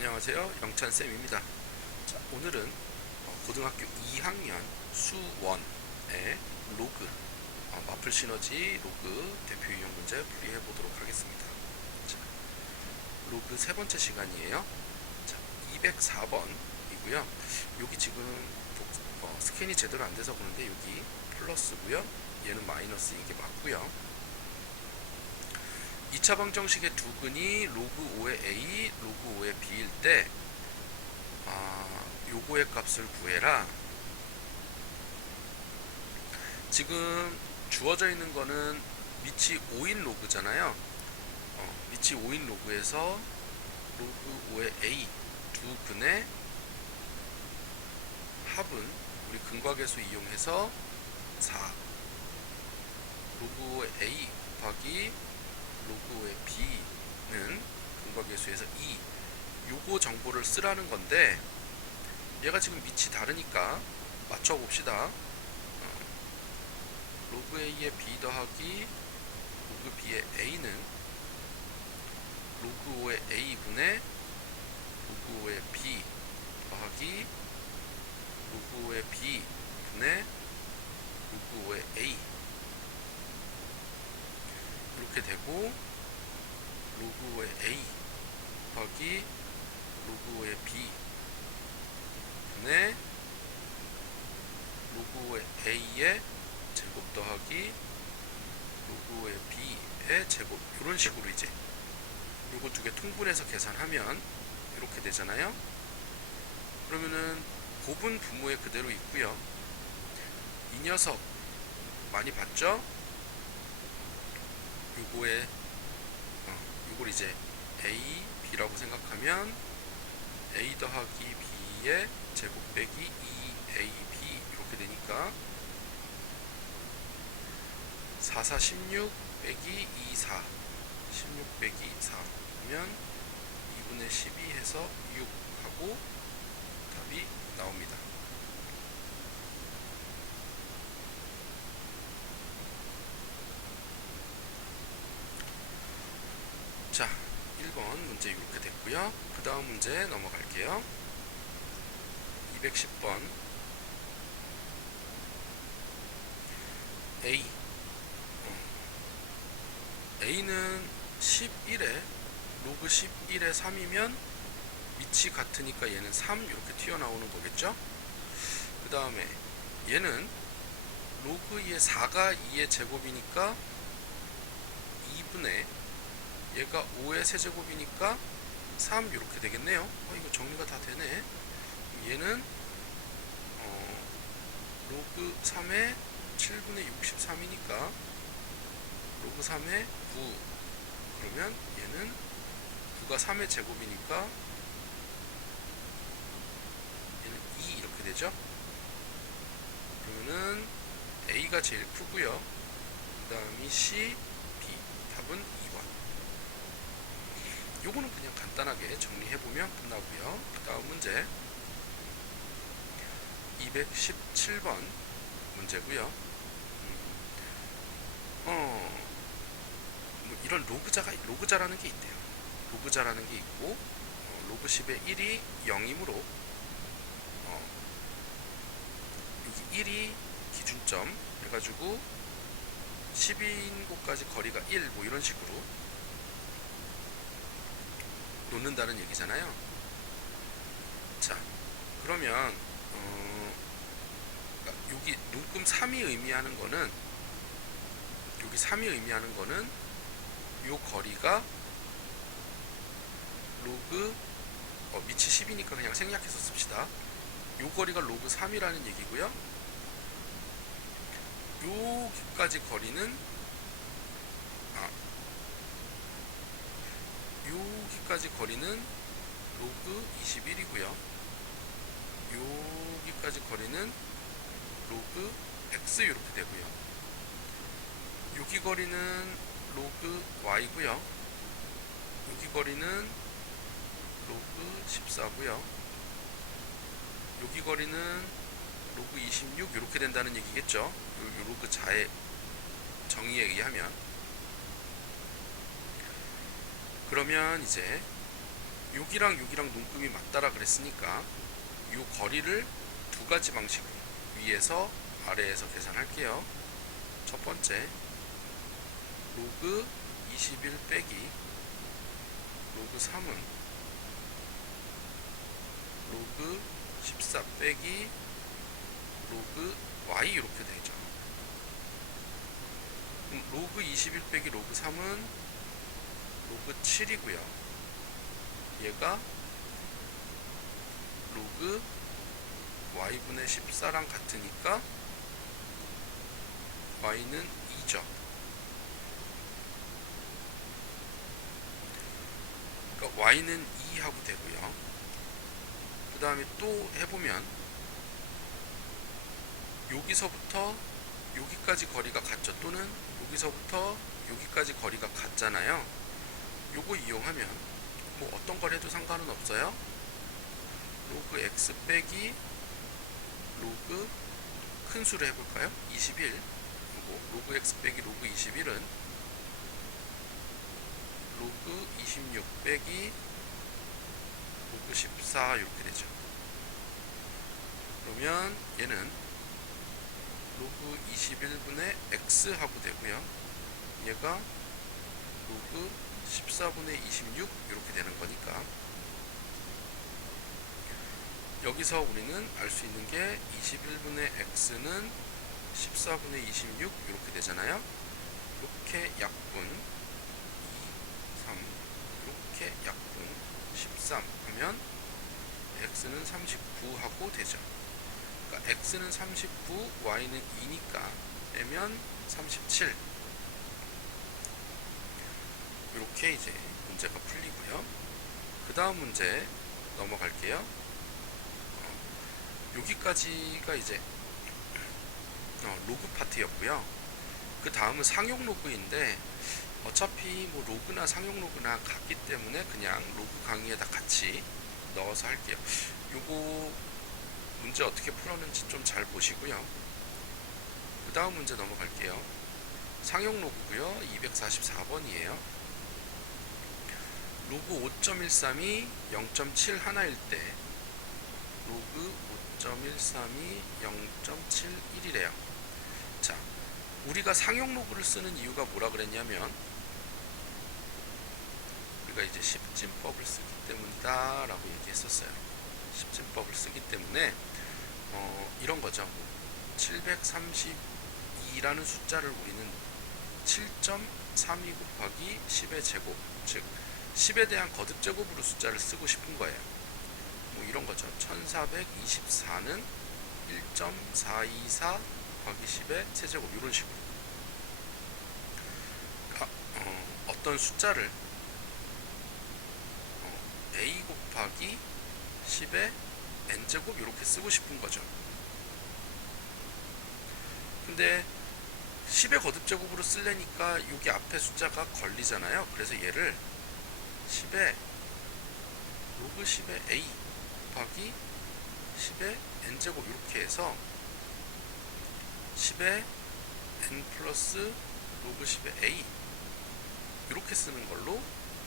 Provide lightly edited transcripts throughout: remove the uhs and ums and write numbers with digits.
안녕하세요. 영찬쌤입니다. 자, 오늘은 고등학교 2학년 수1의 로그, 마플 시너지 로그 대표 유형 문제 풀이해 보도록 하겠습니다. 자, 로그 세 번째 시간이에요. 자, 204번이고요. 여기 지금 스캔이 제대로 안 돼서 그런데 여기 플러스고요. 얘는 마이너스, 이게 맞고요. 2차 방정식의 두 근이 로그 5의 a, 로그 5의 b일 때 요거의 값을 구해라. 지금 주어져 있는 거는 밑이 5인 로그잖아요. 밑이 5인 로그에서 로그 5의 a 두 근의 합은 우리 근과계수 이용해서 4, 로그 5의 a 곱하기 로그 5의 b는 근과계수에서 2, 요거 정보를 쓰라는 건데, 얘가 지금 밑이 다르니까 맞춰봅시다. 로그 a의 b 더하기 로그 b의 a는 로그 5의 a분의 로그 5의 b 더하기 로그 5의 b분의 로그 5의 a, 이렇게 되고, 로그 5의 a 더하기 로그 5의 b 분의 로그 5의 a의 제곱 더하기 로그 5의 b의 제곱, 이런 식으로 이제 요거 두 개 통분해서 계산하면 이렇게 되잖아요. 그러면은 곱은 분모에 그대로 있고요. 이 녀석 많이 봤죠? 요걸 이제 a, b라고 생각하면 a 더하기 b의 제곱 빼기 2ab 이렇게 되니까 4, 4, 16 빼기 2, 4, 16 빼기 4 하면 2분의 12 해서 6 하고 답이 나옵니다. 자, 1번 문제 이렇게 됐고요. 그 다음 문제 넘어갈게요. 210번 A. A는 11에 로그 11에 3이면 밑이 같으니까 얘는 3 이렇게 튀어나오는 거겠죠. 그 다음에 얘는 로그 2의 4가 2의 제곱이니까 2분의 얘가 5의 세제곱이니까 3 이렇게 되겠네요. 이거 정리가 다 되네. 얘는 로그 3의 7분의 63이니까 로그 3의 9, 그러면 얘는 9가 3의 제곱이니까 얘는 2 이렇게 되죠. 그러면은 A가 제일 크고요. 그 다음이 C, B, 답은 2번. 요거는 그냥 간단하게 정리해보면 끝나고요. 그 다음 문제 217번 문제고요. 뭐 이런 로그자라는 게 있대요. 로그자라는 게 있고, 로그 10의 1이 0이므로 여기 1이 기준점 해가지고 10인 곳까지 거리가 1, 뭐 이런 식으로 놓는다는 얘기잖아요. 자, 그러면 여기 눈금 3이 의미하는 거는, 여기 3이 의미하는 거는 요 거리가 로그 밑이 10이니까 그냥 생략해서 씁시다. 요 거리가 로그 3이라는 얘기고요. 여기까지 거리는 여기까지 거리는 로그 21이고요. 여기까지 거리는 로그 x 이렇게 되고요. 여기 거리는 로그 y고요. 여기 거리는 로그 14고요. 여기 거리는 로그 26 이렇게 된다는 얘기겠죠. 요 로그 자의 정의에 의하면. 그러면 이제 여기랑 여기랑 논금이 맞다라 그랬으니까 이 거리를 두 가지 방식, 위에서 아래에서 계산할게요. 첫 번째, 로그 21 빼기 로그 3은 로그 14 빼기 로그 y 이렇게 되죠. 그럼 로그 21 빼기 로그 3은 로그 7이고요. 얘가 로그 y분의 14랑 같으니까 y는 2죠. 그러니까 y는 2 하고 되고요. 그 다음에 또 해보면 여기서부터 여기까지 거리가 같죠. 또는 여기서부터 여기까지 거리가 같잖아요. 요거 이용하면 뭐 어떤 걸 해도 상관은 없어요. 로그 x 빼기 로그 큰 수로 해볼까요? 21. 그리고 로그 x 빼기 로그 21은 로그 26 빼기 로그 14 이렇게 되죠. 그러면 얘는 로그 21분의 x 하고 되고요. 얘가 로그 14분의 26 이렇게 되는 거니까 여기서 우리는 알 수 있는 게 21분의 x는 14분의 26 이렇게 되잖아요. 이렇게 약분 2, 3 이렇게 약분 13 하면 x는 39 하고 되죠. 그러니까 x는 39, y는 2니까 빼면 37. 이렇게 이제 문제가 풀리고요. 그 다음 문제 넘어갈게요. 여기까지가 이제 로그 파트였고요. 그 다음은 상용 로그인데 어차피 뭐 로그나 상용 로그나 같기 때문에 그냥 로그 강의에다 같이 넣어서 할게요. 요거 문제 어떻게 풀었는지 좀 잘 보시고요. 그 다음 문제 넘어갈게요. 상용 로그고요. 244번이에요. 로그 5.13이 0.71일 때 로그 5.13이 0.71이래요. 자, 우리가 상용 로그를 쓰는 이유가 뭐라 그랬냐면 우리가 이제 십진법을 쓰기 때문이다 라고 얘기했었어요. 십진법을 쓰기 때문에 이런 거죠. 732라는 숫자를 우리는 7.32 곱하기 10의 제곱, 즉 10에 대한 거듭 제곱으로 숫자를 쓰고 싶은 거예요. 뭐 이런 거죠. 1424는 1.424 곱하기 10의 세제곱 이런 식으로. 그러니까 어떤 숫자를 a 곱하기 10의 n제곱 이렇게 쓰고 싶은 거죠. 근데 10의 거듭제곱으로 쓰려니까 여기 앞에 숫자가 걸리잖아요. 그래서 얘를 10의 로그 10의 a 곱하기 10의 n제곱 이렇게 해서 10의 n 플러스 로그 10의 a 이렇게 쓰는 걸로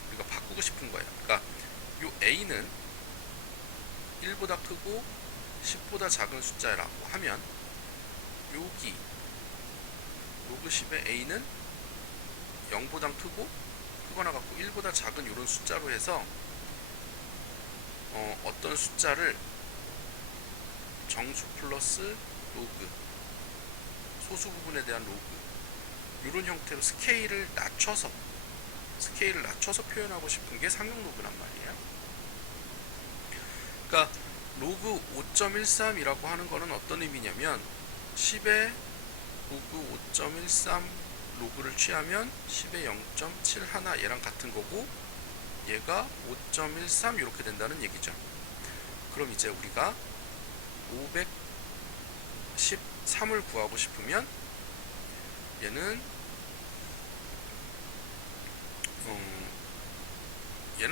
우리가 바꾸고 싶은 거예요. 그러니까 요 a는 1보다 크고 10보다 작은 숫자라고 하면 여기 로그 10의 a는 0보다 크거나 같고 1보다 작은 이런 숫자로 해서 어떤 숫자를 정수 플러스 로그, 소수 부분에 대한 로그 이런 형태로 스케일을 낮춰서 표현하고 싶은 게 상용 로그란 말이에요. 그러니까 로그 5.13이라고 하는 거는 어떤 의미냐면 10의 로그 5.13 로그를 취하면 10의 0.71 얘랑 같은 거고 얘가 5.13 이렇게 된다는 얘기죠. 그럼 이제 우리가 513을 구하고 싶으면 얘는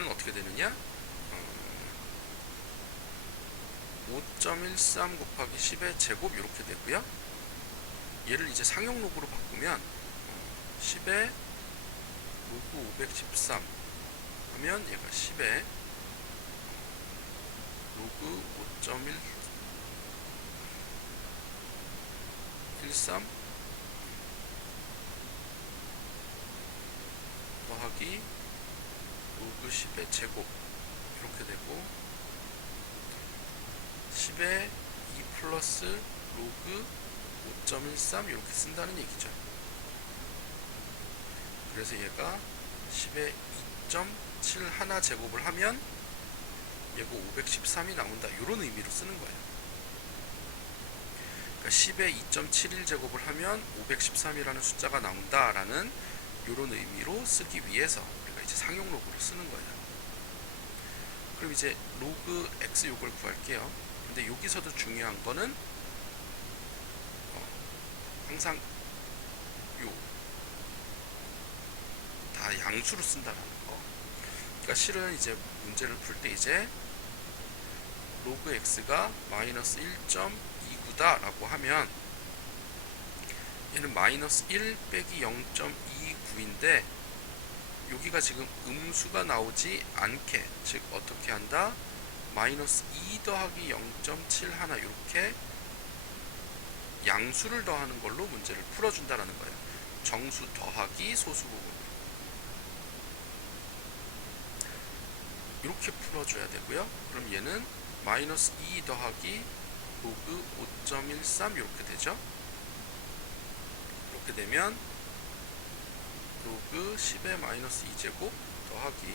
어떻게 되느냐? 5.13 곱하기 10의 제곱 이렇게 되고요. 얘를 이제 상용 로그로 바꾸면 10의 로그 513 하면 얘가 10의 로그 5.13 더하기 로그 10의 제곱 이렇게 되고 10의 2 플러스 로그 5.13 이렇게 쓴다는 얘기죠. 그래서 얘가 10의 2.71 제곱을 하면 얘가 513이 나온다. 이런 의미로 쓰는 거예요. 그러니까 10의 2.71 제곱을 하면 513이라는 숫자가 나온다라는 이런 의미로 쓰기 위해서 우리가 이제 상용 로그로 쓰는 거예요. 그럼 이제 로그 x 요걸 구할게요. 근데 여기서도 중요한 거는 항상 요 다 양수로 쓴다는 거. 그러니까 실은 이제 문제를 풀 때 이제 로그 x가 마이너스 1.29다 라고 하면 얘는 마이너스 1 빼기 0.29인데 여기가 지금 음수가 나오지 않게, 즉 어떻게 한다? 마이너스 2 더하기 0.71 이렇게 양수를 더하는 걸로 문제를 풀어준다라는 거예요. 정수 더하기 소수 부분 이렇게 풀어줘야 되고요. 그럼 얘는 마이너스 2 더하기 로그 5.13 이렇게 되죠. 이렇게 되면 로그 10의 마이너스 2제곱 더하기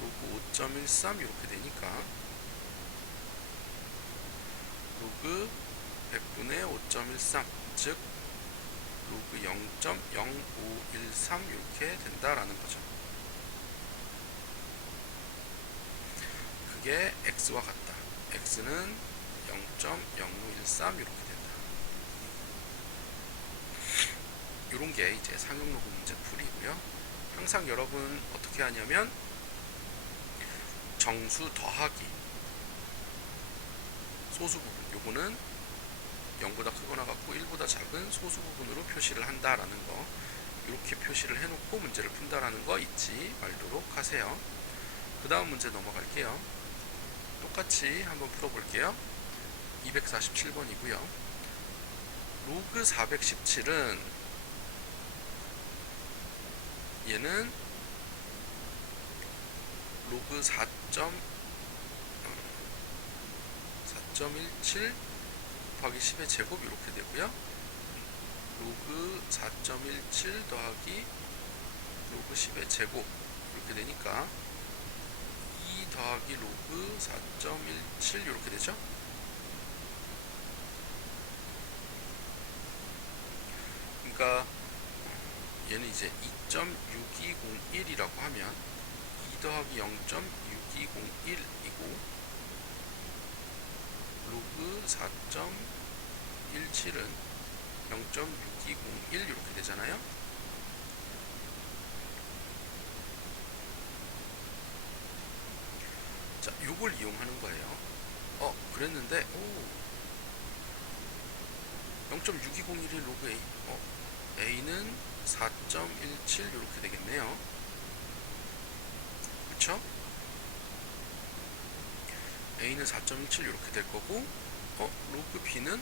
로그 5.13 이렇게 되니까 로그 100분의 5.13 즉 로그 0.0513 이렇게 된다라는 거죠. 그게 x와 같다. x는 0.0513 이렇게 된다. 이런 게 이제 상용 로그 문제 풀이고요. 항상 여러분 어떻게 하냐면 정수 더하기 소수 부분, 요거는 0보다 크거나 같고 1보다 작은 소수 부분으로 표시를 한다라는 거, 이렇게 표시를 해놓고 문제를 푼다라는 거 잊지 말도록 하세요. 그 다음 문제 넘어갈게요. 똑같이 한번 풀어볼게요. 247번이고요. 로그 417은 얘는 로그 4.17 더하기 10의 제곱 이렇게 되고요. 로그 4.17 더하기 로그 10의 제곱 이렇게 되니까 2 더하기 로그 4.17 이렇게 되죠. 그러니까 얘는 이제 2.6201이라고 하면 2 더하기 0.6201이고 로그 4.17은 0.6201 이렇게 되잖아요. 자, 요걸 이용하는 거예요. 그랬는데 0.6201이 로그 A, A는 4.17 이렇게 되겠네요. 그쵸? A는 4.17 이렇게 될 거고, 로그 B는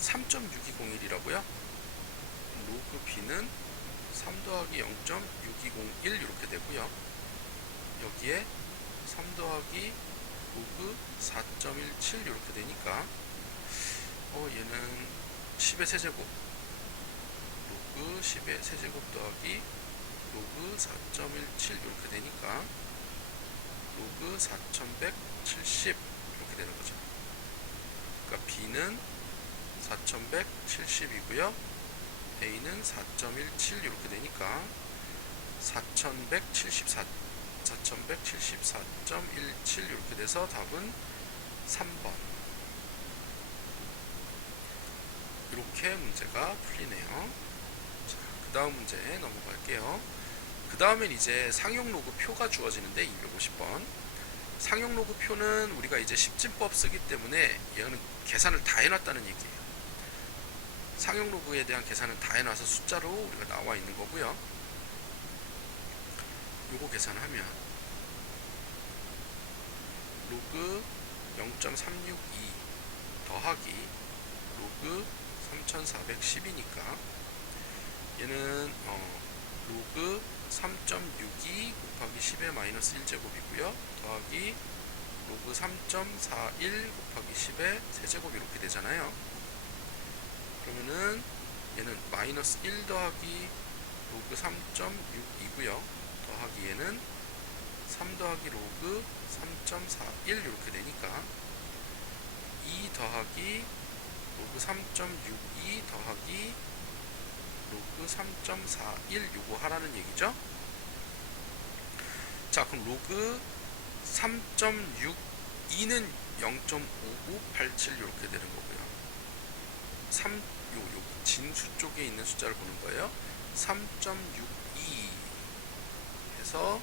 3.6201이라고요? 로그 B는 3 더하기 0.6201 이렇게 되고요. 여기에 3 더하기 로그 4.17 이렇게 되니까 얘는 10의 세제곱 로그 10의 세제곱 더하기 로그 4.17 이렇게 되니까 로그 4170 이렇게 되는 거죠. 그러니까 B는 4170이고요. A는 4.17 이렇게 되니까 4174.17 이렇게 돼서 답은 3번. 이렇게 문제가 풀리네요. 자, 그 다음 문제 넘어갈게요. 그 다음엔 이제 상용 로그 표가 주어지는데 250번. 상용 로그 표는 우리가 이제 십진법 쓰기 때문에 얘는 계산을 다 해놨다는 얘기예요. 상용 로그에 대한 계산은 다 해놔서 숫자로 우리가 나와 있는 거고요. 요거 계산하면 로그 0.362 더하기 로그 3410이니까 얘는 로그 3.62 곱하기 10의 마이너스 1제곱이고요. 더하기 로그 3.41 곱하기 10의 세제곱 이렇게 되잖아요. 그러면은 얘는 마이너스 1 더하기 로그 3.6이고요. 더하기 얘는 3 더하기 로그 3.41 이렇게 되니까 2 더하기 로그 3.62 더하기 로그 3.41 요거 하라는 얘기죠. 자, 그럼 로그 3.62는 0.5987 이렇게 되는 거고요. 3, 요 진수 쪽에 있는 숫자를 보는 거예요. 3.62 해서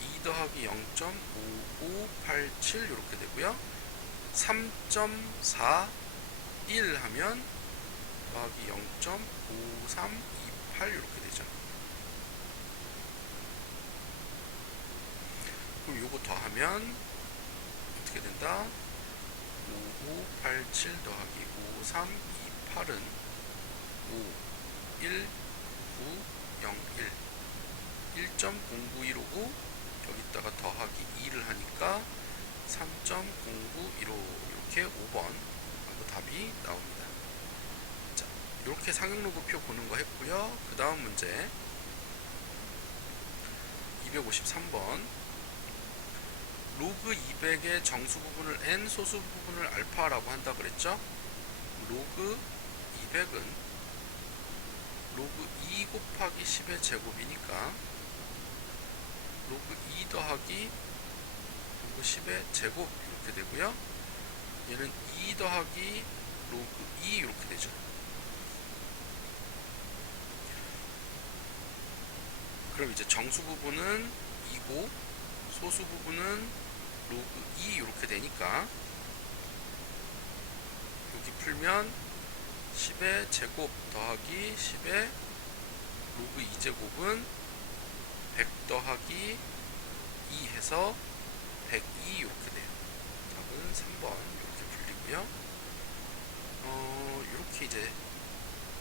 2 더하기 0.5587 이렇게 되고요. 3.41 하면 더하기 0.5328 이렇게 되죠. 그럼 요거 더하면 어떻게 된다? 5587 더하기 5328은 51901 1.0915고 여기다가 더하기 2를 하니까 3.0915 이렇게 5번 하고 답이 나옵니다. 자, 이렇게 상용로그표 보는 거 했고요. 그 다음 문제 253번 로그 200의 정수 부분을 n, 소수 부분을 알파라고 한다 그랬죠? 로그 200은 로그 2 곱하기 10의 제곱이니까 로그 2 더하기 로그 10의 제곱 이렇게 되고요. 얘는 2 더하기 로그 2 이렇게 되죠. 그럼 이제 정수 부분은 2고 소수 부분은 로그 2 이렇게 되니까 여기 풀면 10의 제곱 더하기 10의 로그 2제곱은 100 더하기 2 해서 102 이렇게 돼요. 답은 3번 이렇게 풀리고요. 이렇게 이제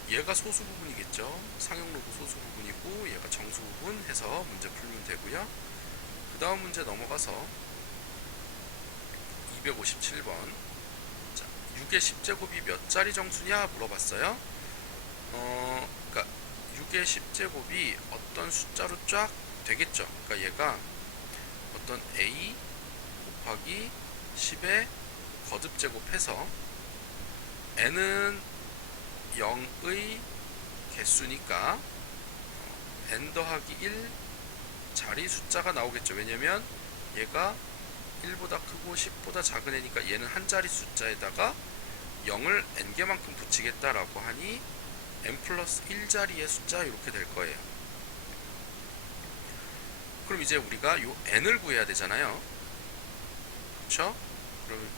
얘가 소수 부분이겠죠. 상용로그 소수 부분이고 얘가 정수 부분 해서 문제 풀면 되고요. 그 다음 문제 넘어가서 257번 자, 6의 10제곱이 몇 자리 정수냐 물어봤어요. 그러니까 6의 10제곱이 어떤 숫자로 쫙 되겠죠. 그러니까 얘가 어떤 a 곱하기 10의 거듭제곱해서 n은 0의 개수니까 n 더하기 1 자리 숫자가 나오겠죠. 왜냐면 얘가 1보다 크고 10보다 작은 애니까 얘는 한 자리 숫자에다가 0을 n개만큼 붙이겠다라고 하니 n 플러스 1자리의 숫자 이렇게 될 거예요. 그럼 이제 우리가 요 n을 구해야 되잖아요. 그쵸?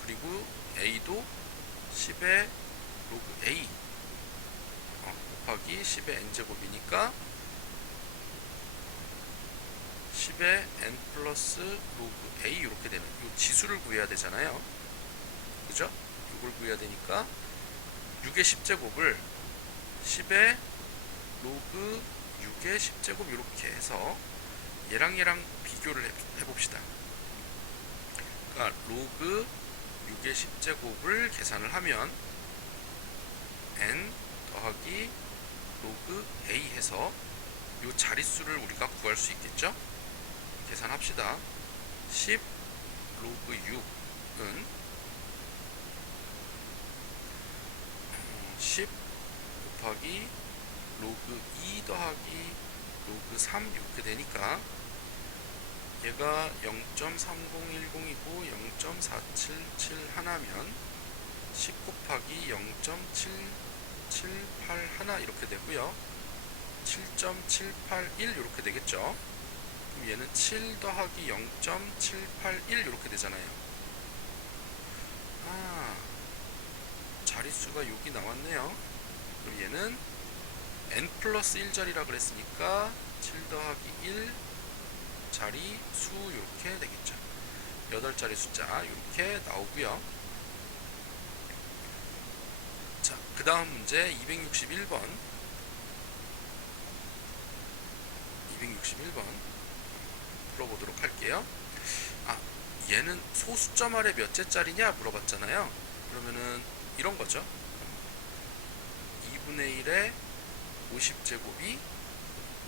그리고 a도 10의 로그 a 곱하기 10의 n제곱이니까 10의 n 플러스 로그 a 이렇게 되는 요 지수를 구해야 되잖아요. 그죠? 이걸 구해야 되니까 6의 10제곱을 10의 로그 6의 10제곱 이렇게 해서 얘랑 비교를 해봅시다. 그러니까 로그 6의 10제곱을 계산을 하면 n 더하기 로그 a 해서 요 자릿수를 우리가 구할 수 있겠죠? 계산합시다. 10 로그 6은 10 곱하기 로그 2 더하기 로그 3 이렇게 되니까 얘가 0.3010이고 0.477 하나면 10 곱하기 0.778 하나 이렇게 되고요. 7.781 이렇게 되겠죠. 그럼 얘는 7 더하기 0.781 이렇게 되잖아요. 자릿수가 여기 나왔네요. 그럼 얘는 n 플러스 1자리라 그랬으니까 7 더하기 1 자리 수 이렇게 되겠죠. 8자리 숫자 이렇게 나오고요. 자, 그 다음 문제 261번 풀어보도록 할게요. 얘는 소수점 아래 몇째 짜리냐 물어봤잖아요. 그러면은 이런 거죠. 2분의 1의 50제곱이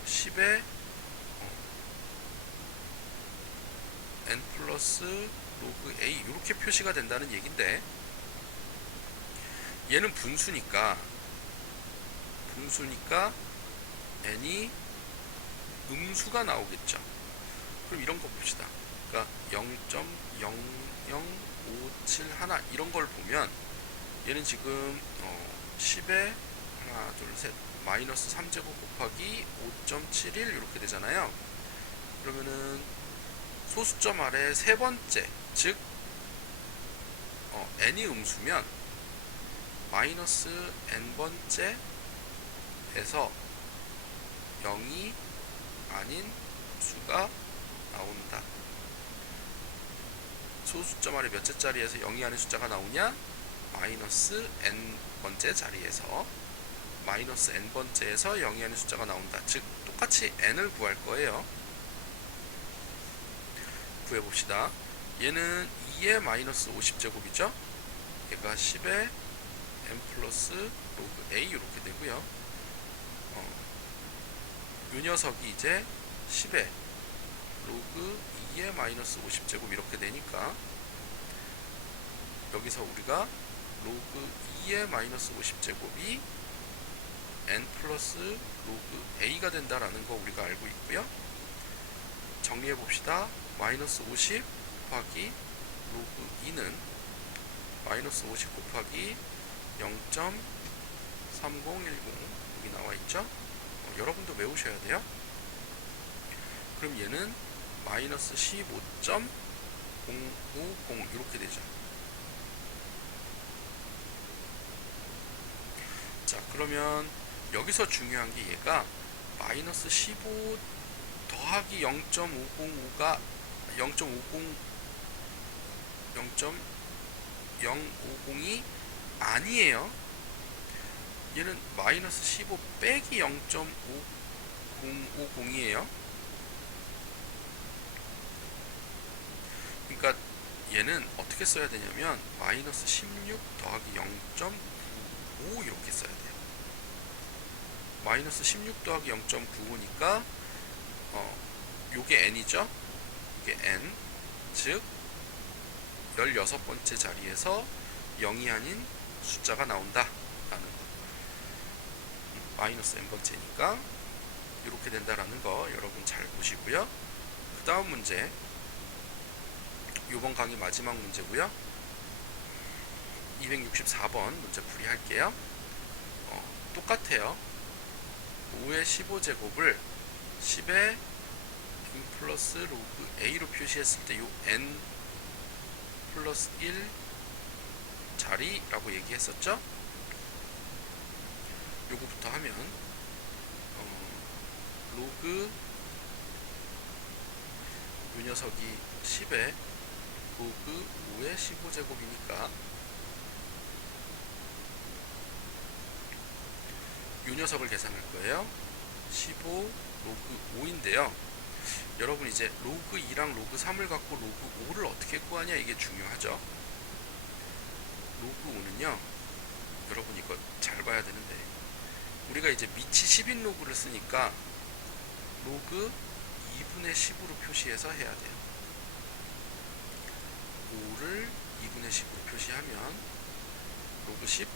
10의 n 플러스 로그 a 이렇게 표시가 된다는 얘긴데, 얘는 분수니까 n이 음수가 나오겠죠. 그럼 이런 거 봅시다. 그러니까 0.00571 이런 걸 보면 얘는 지금 10에 하나 둘셋 마이너스 3제곱 곱하기 5.71 이렇게 되잖아요. 그러면은 소수점 아래 세 번째, 즉 n이 음수면 마이너스 n번째에서 0이 아닌 수가 나온다. 소수점 아래 몇째 자리에서 0이 아닌 숫자가 나오냐? 마이너스 n번째 자리에서 마이너스 n번째에서 0이 아닌 숫자가 나온다. 즉 똑같이 n을 구할 거예요. 구해봅시다. 얘는 2의 마이너스 50제곱이죠. 얘가 10의 n 플러스 로그 a 이렇게 되고요. 이 녀석이 이제 10의 로그 2의 마이너스 50제곱 이렇게 되니까 여기서 우리가 로그 2의 마이너스 50제곱이 n 플러스 로그 a가 된다라는 거 우리가 알고 있고요. 정리해 봅시다. 마이너스 50 곱하기 로그 2는 마이너스 50 곱하기 0.3010 여기 나와 있죠. 여러분도 외우셔야 돼요. 그럼 얘는 마이너스 15.050 이렇게 되죠. 자, 그러면 여기서 중요한 게 얘가 마이너스 15 더하기 0.505가 0.050이 아니에요. 얘는 마이너스 15 빼기 0.5050이에요. 그러니까 얘는 어떻게 써야 되냐면 마이너스 16 더하기 0.95 이렇게 써야 돼요. 마이너스 16 더하기 0.95니까 요게 n이죠. 이게 n, 즉 16번째 자리에서 0이 아닌 숫자가 나온다 라는 거. 마이너스 n번째니까 이렇게 된다라는 거 여러분 잘 보시고요. 그 다음 문제, 요번 강의 마지막 문제고요. 264번 문제 풀이 할게요. 똑같아요. 5의 15제곱을 10의 n 플러스 로그 a로 표시했을 때 요 n 플러스 1 자리라고 얘기했었죠. 요거부터 하면 로그 요 녀석이 10의 로그 5의 15제곱이니까 요 녀석을 계산할 거예요. 15 로그 5인데요. 여러분 이제 로그 2랑 로그 3을 갖고 로그 5를 어떻게 구하냐, 이게 중요하죠. 로그 5는요, 여러분 이거 잘 봐야 되는데, 우리가 이제 밑이 10인 로그를 쓰니까 로그 2분의 10으로 표시해서 해야 돼요. 5를 2분의 10으로 표시하면 로그 10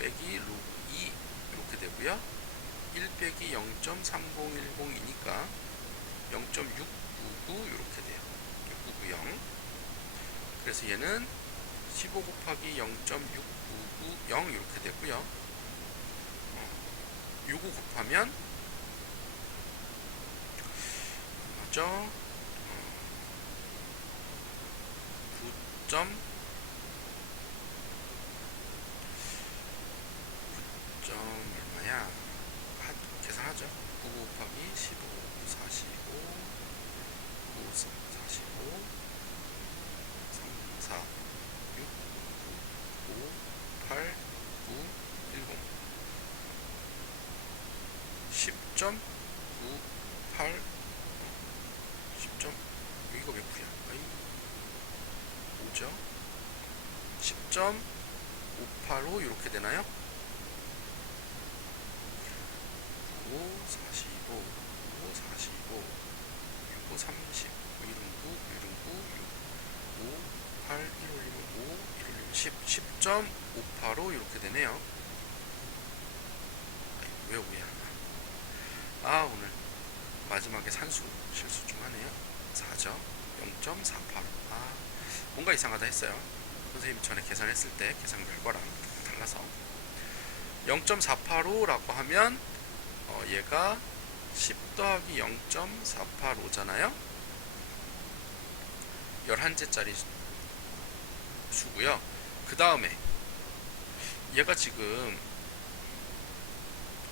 빼기 로그 2 이렇게 되고요. 1 빼기 0.3010이니까 0.699 이렇게 돼요. 699 그래서 얘는 15 곱하기 0.6990 이렇게 되고요. 요거 곱하면 맞죠? 9점 얼마야? 계산하죠. 9 곱하기 15 45 9 45 되겠죠. 10.585 이렇게 되나요? 5, 45, 5, 45, 6, 30, 1, 9, 1, 9, 6, 5, 8, 1 올리면 5, 1 올리면 10, 10.585 이렇게 되네요. 왜 오해하나? 아, 오늘 마지막에 산수 실수 좀 하네요. 4점 0.485. 아, 뭔가 이상하다 했어요. 선생님이 전에 계산했을 때 계산 결과랑 달라서 0.485라고 하면 얘가 10 더하기 0.485잖아요. 11제짜리 수고요. 그 다음에 얘가 지금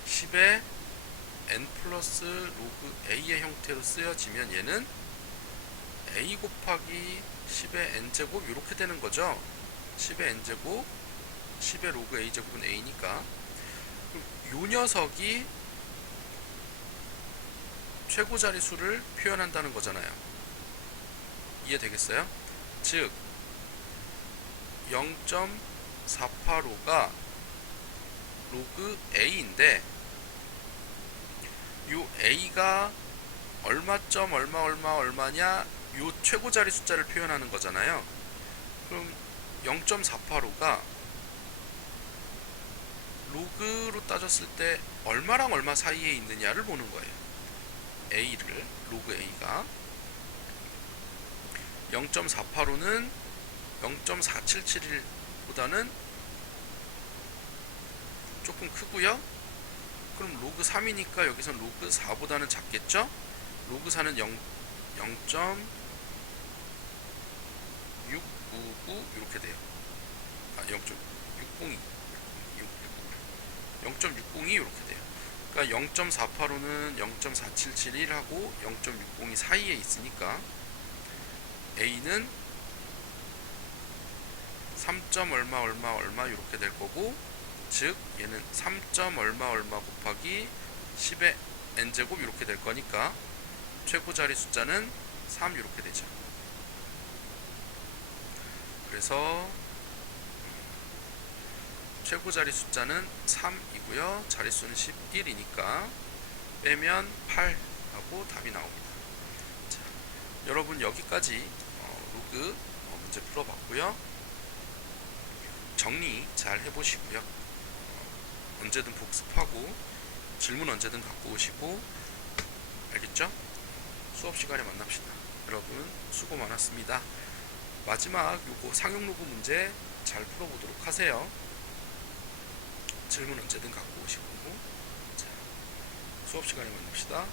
10의 n 플러스 로그 a의 형태로 쓰여지면 얘는 a 곱하기 10의 n제곱 이렇게 되는 거죠. 10의 n제곱 10의 로그 a제곱은 a니까 요 녀석이 최고 자리수를 표현한다는 거잖아요. 이해되겠어요? 즉 0.485가 로그 a인데 요 a가 얼마점 얼마냐 요 최고 자리 숫자를 표현하는 거잖아요. 그럼 0.485가 로그로 따졌을 때 얼마랑 얼마 사이에 있느냐를 보는 거예요. a를 로그 a가 0.485는 0.4771보다는 조금 크고요. 그럼 로그 3이니까 여기선 로그 4보다는 작겠죠? 로그 4는 0.699 이렇게 돼요. 아, 0.602 0.602 이렇게 돼요. 그러니까 0.485는 0.4771하고 0.602 사이에 있으니까 a는 3. 얼마 이렇게 될 거고, 즉 얘는 3. 얼마 곱하기 10의 n제곱 이렇게 될 거니까 최고 자리 숫자는 3 이렇게 되죠. 그래서 최고 자리 숫자는 3이고요. 자릿수는 11이니까 빼면 8 하고 답이 나옵니다. 자, 여러분 여기까지 로그 문제 풀어봤고요. 정리 잘 해보시고요. 언제든 복습하고 질문 언제든 갖고 오시고, 알겠죠? 수업 시간에 만납시다. 여러분 수고 많았습니다. 마지막 요거 상용 로그 문제 잘 풀어보도록 하세요. 질문 언제든 갖고 오시고, 자, 수업 시간에 만납시다.